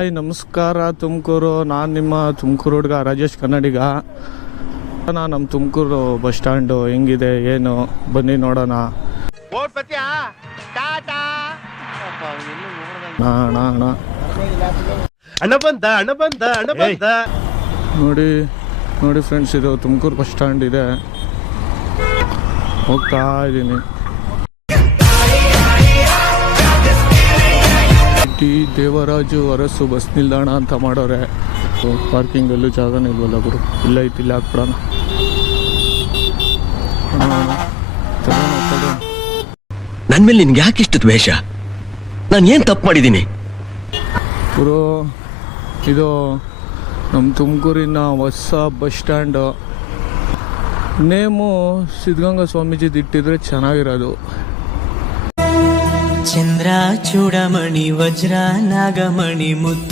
Hi ನಮಸ್ಕಾರ ತುಮಕೂರು. ನಾನು ನಿಮ್ಮ ತುಮಕೂರು ಹುಡುಗ ರಾಜೇಶ್ ಕನ್ನಡಿಗ. ನಾನು ನಮ್ಮ ತುಮಕೂರು ಬಸ್ ಸ್ಟ್ಯಾಂಡು ಹೆಂಗಿದೆ ಏನು? ಬನ್ನಿ ನೋಡೋಣ. ನೋಡಿ ನೋಡಿ ಫ್ರೆಂಡ್ಸ್ ಇದು ತುಮಕೂರು ಬಸ್ ಸ್ಟ್ಯಾಂಡ್ ಇದೆ. ಹೋಗ್ತಾ ಇದ್ದೀನಿ ಟಿ ದೇವರಾಜು ಅರಸು ಬಸ್ ನಿಲ್ದಾಣ ಅಂತ ಮಾಡೋರೆ. ಪಾರ್ಕಿಂಗಲ್ಲೂ ಜಾಗನೇ ಇಲ್ವಲ್ಲ ಗುರು? ಇಲ್ಲ ಐತಿ ಇಲ್ಲ ಹಾಕ್ಬಿಡೋಣ ನನ್ನ. ಮೇಲೆ ನಿನ್ಗೆ ಯಾಕೆ ಇಷ್ಟು ದ್ವೇಷ? ನಾನು ಏನು ತಪ್ಪು ಮಾಡಿದ್ದೀನಿ? ಗುರು ಇದು ನಮ್ಮ ತುಮಕೂರಿನ ಹೊಸ ಬಸ್ ಸ್ಟ್ಯಾಂಡು. ನೇಮು ಸಿದ್ಧಗಂಗಾ ಸ್ವಾಮೀಜಿದು ಇಟ್ಟಿದ್ರೆ ಚೆನ್ನಾಗಿರೋದು. ಚಂದ್ರ ಚೂಡಮಣಿ ವಜ್ರ ನಾಗಮಣಿ ಮುತ್ತು